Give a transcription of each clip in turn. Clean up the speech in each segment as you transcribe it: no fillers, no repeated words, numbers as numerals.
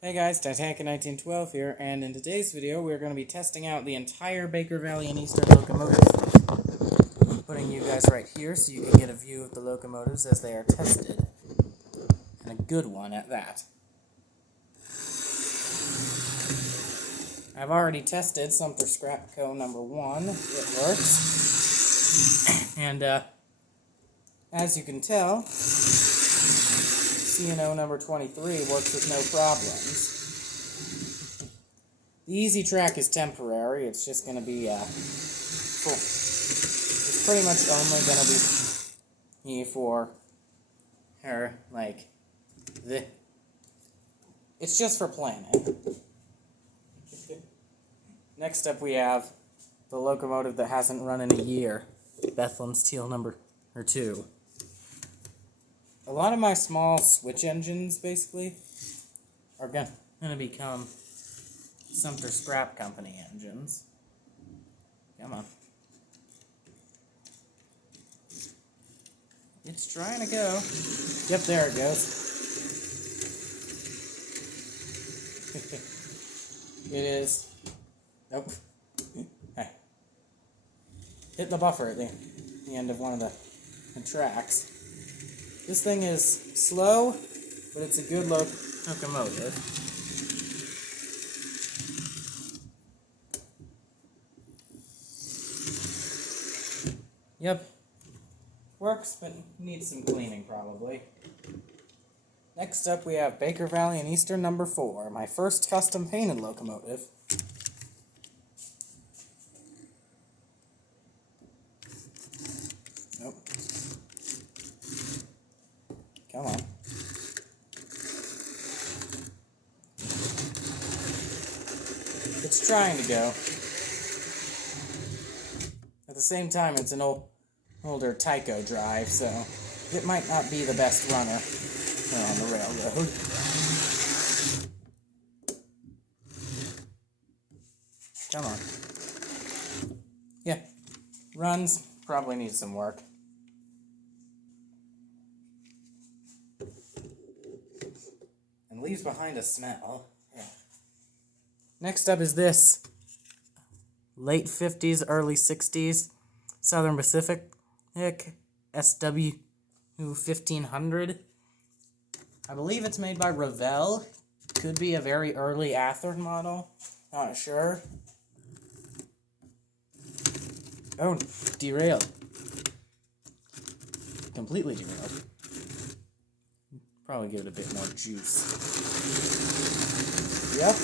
Hey guys, Titanic1912 here, and in today's video we're going to be testing out the entire Baker Valley and Eastern locomotive. I'm putting you guys right here so you can get a view of the locomotives as they are tested, and a good one at that. I've already tested Sumter Scrapco number 1, it works, and as you can tell, C&O number 23 works with no problems. The easy track is temporary. It's just going to be cool. It's pretty much only going to be for her, like, it's just for planning. Next up we have the locomotive that hasn't run in a year, Bethlehem Steel number 2. A lot of my small switch engines, basically, are going to become Sumter Scrap Company engines. Come on. It's trying to go. Yep, there it goes. It is. Nope. Hey. Hit the buffer at the end of one of the tracks. This thing is slow, but it's a good locomotive. Yep. Works, but needs some cleaning probably. Next up we have Baker Valley and Eastern number 4, my first custom painted locomotive. Nope. Come on. It's trying to go. At the same time, it's an older Tyco drive, so it might not be the best runner on the railroad. Come on. Yeah. Runs, probably needs some work. And leaves behind a smell. Yeah. Next up is this late 50s, early 60s Southern Pacific SW 1500. I believe it's made by Revell. Could be a very early Athearn model. Not sure. Oh, derailed. Completely derailed. Probably give it a bit more juice. Yep.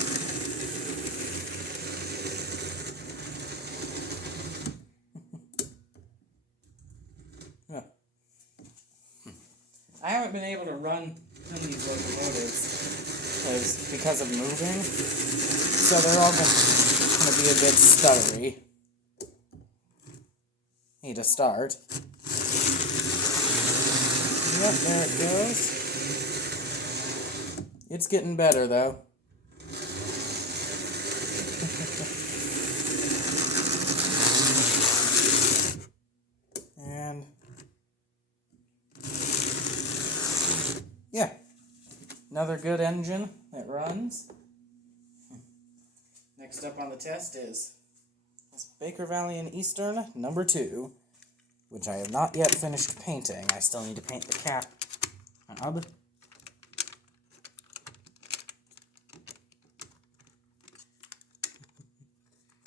I haven't been able to run these locomotives because of moving, so they're all going to be a bit stuttery. Need to start. Yep, there it goes. It's getting better, though. And yeah, another good engine that runs. Next up on the test is Baker Valley and Eastern number 2, which I have not yet finished painting. I still need to paint the cab.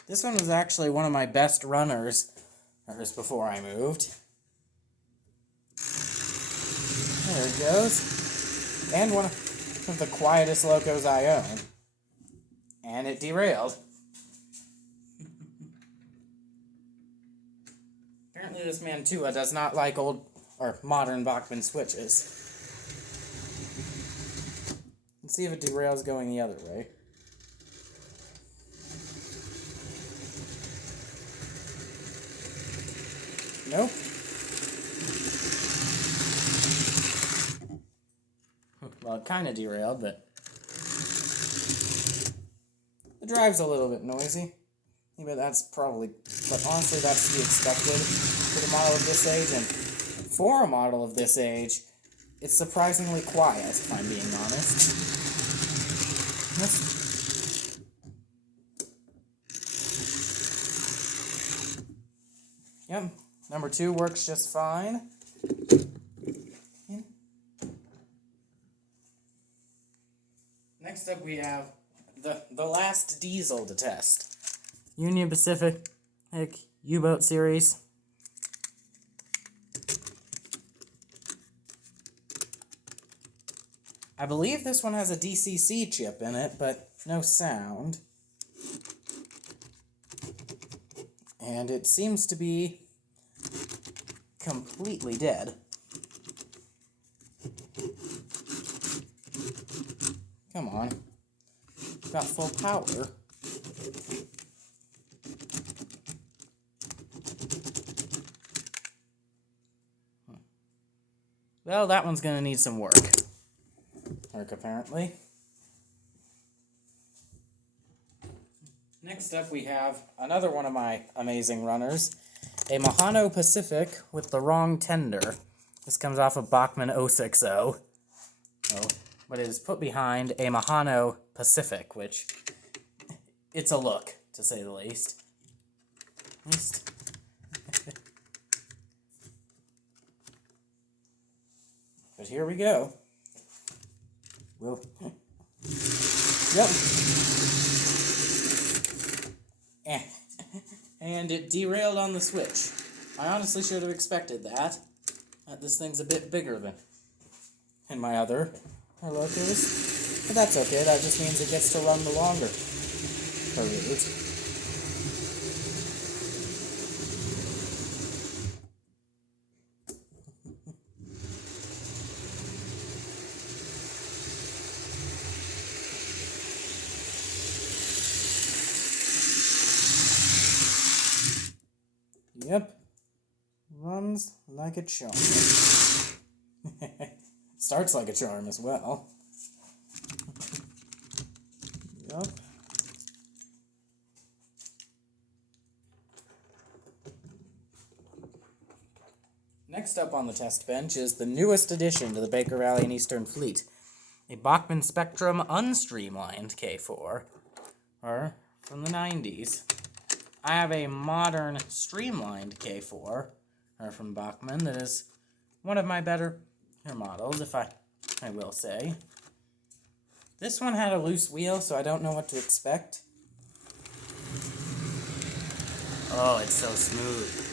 This one was actually one of my best runners before I moved. There it goes. And one of the quietest locos I own. And it derailed. Apparently this Mantua does not like old or modern Bachmann switches. Let's see if it derails going the other way. Nope. Well, it kind of derailed, but the drive's a little bit noisy. But honestly, that's to be expected for the model of this age, and for a model of this age, it's surprisingly quiet, if I'm being honest. This. Yep, number 2 works just fine. Next up we have the last diesel to test. Union Pacific U-boat series. I believe this one has a DCC chip in it, but no sound. And it seems to be completely dead. Come on. Got full power. Well, that one's gonna need some work. Apparently. Next up we have another one of my amazing runners, a Mahano Pacific with the wrong tender. This comes off of Bachmann 060. But it is put behind a Mahano Pacific, which it's a look, to say the least. But here we go. Well, yep. And it derailed on the switch. I honestly should have expected that. This thing's a bit bigger than my other locos. But that's okay, that just means it gets to run the longer route. Yep. Runs like a charm. Starts like a charm as well. Yep. Next up on the test bench is the newest addition to the Baker Valley and Eastern Fleet. A Bachmann Spectrum unstreamlined K4. Or from the 90s. I have a modern streamlined K4 from Bachmann that is one of my better models, if I will say. This one had a loose wheel, so I don't know what to expect. Oh, it's so smooth.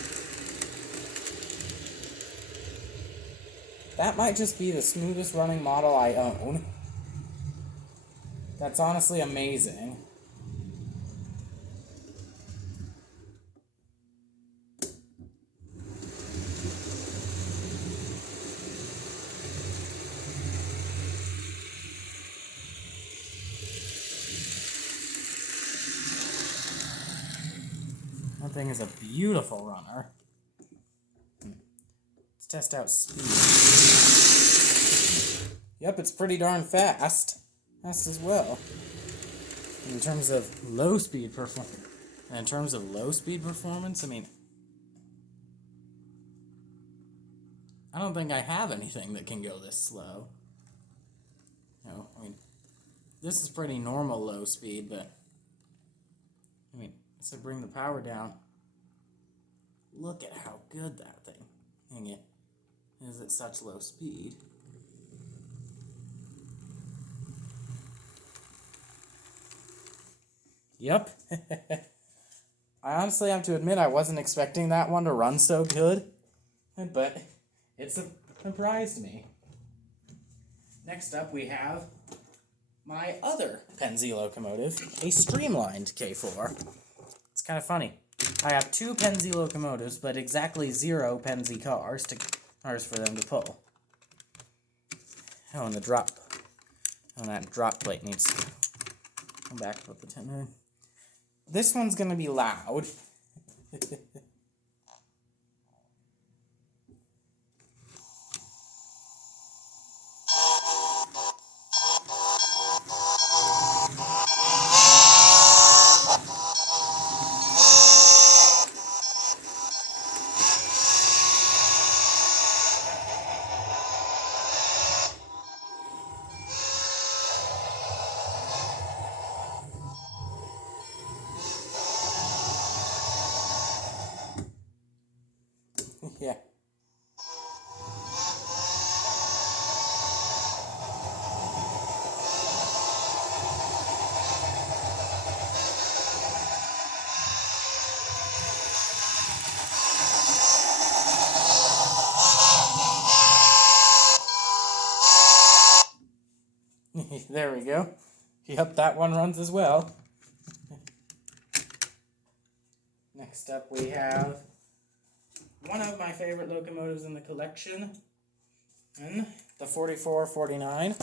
That might just be the smoothest running model I own. That's honestly amazing. That thing is a beautiful runner. Let's test out speed. Yep, it's pretty darn fast. Fast as well. In terms of low speed performance, I mean, I don't think I have anything that can go this slow. No, I mean, this is pretty normal low speed, but I mean, so bring the power down. Look at how good that thing is at such low speed. Yep. I honestly have to admit I wasn't expecting that one to run so good, but it surprised me. Next up we have my other Penzi locomotive, a streamlined K4. It's kind of funny. I have 2 Penzi locomotives, but exactly 0 Penzi cars for them to pull. Oh, and that drop plate needs to come back with the tender. This one's gonna be loud. There we go. Yep, that one runs as well. Next up we have one of my favorite locomotives in the collection, and the 4449.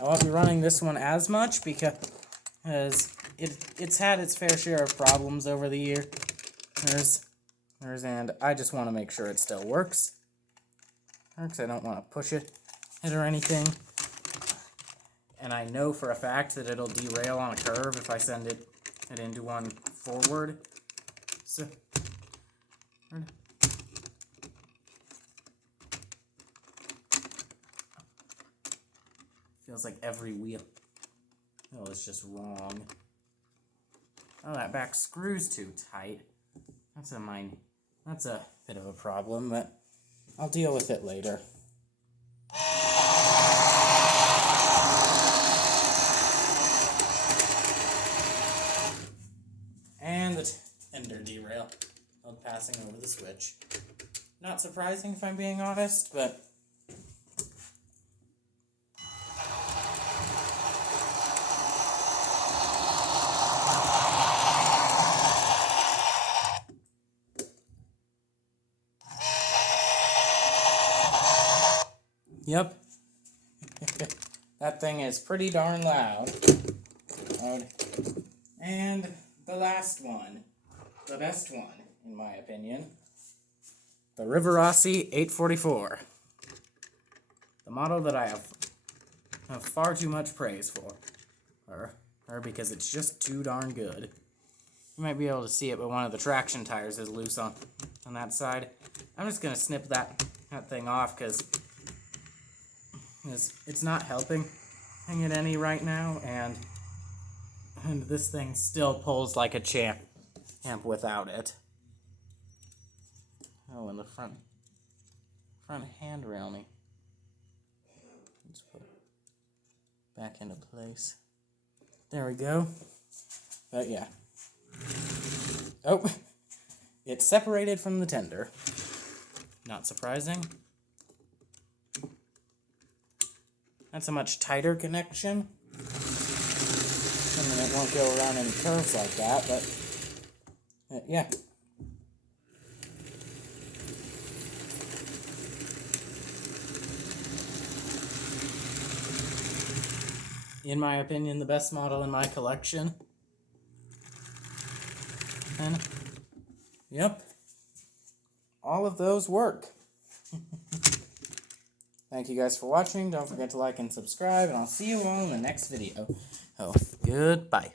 I won't be running this one as much because it's had its fair share of problems over the year. And I just want to make sure it still works. I don't want to push it or anything. And I know for a fact that it'll derail on a curve if I send it into one forward. So, feels like every wheel is just wrong. Oh, that back screw's too tight. That's a bit of a problem, but I'll deal with it later. And the tender derail while passing over the switch. Not surprising if I'm being honest, but yep. That thing is pretty darn loud. And the last one, the best one, in my opinion, the Rivarossi 844. The model that I have far too much praise for, or because it's just too darn good. You might be able to see it, but one of the traction tires is loose on that side. I'm just going to snip that thing off because it's not helping it any right now, and this thing still pulls like a champ without it. Oh, and the front handrail me. Let's put it back into place. There we go. But yeah. Oh, it's separated from the tender. Not surprising. That's a much tighter connection. I mean, it won't go around any curves like that, but yeah. In my opinion, the best model in my collection. And, yep, all of those work. Thank you guys for watching. Don't forget to like and subscribe, and I'll see you all in the next video. Oh, goodbye.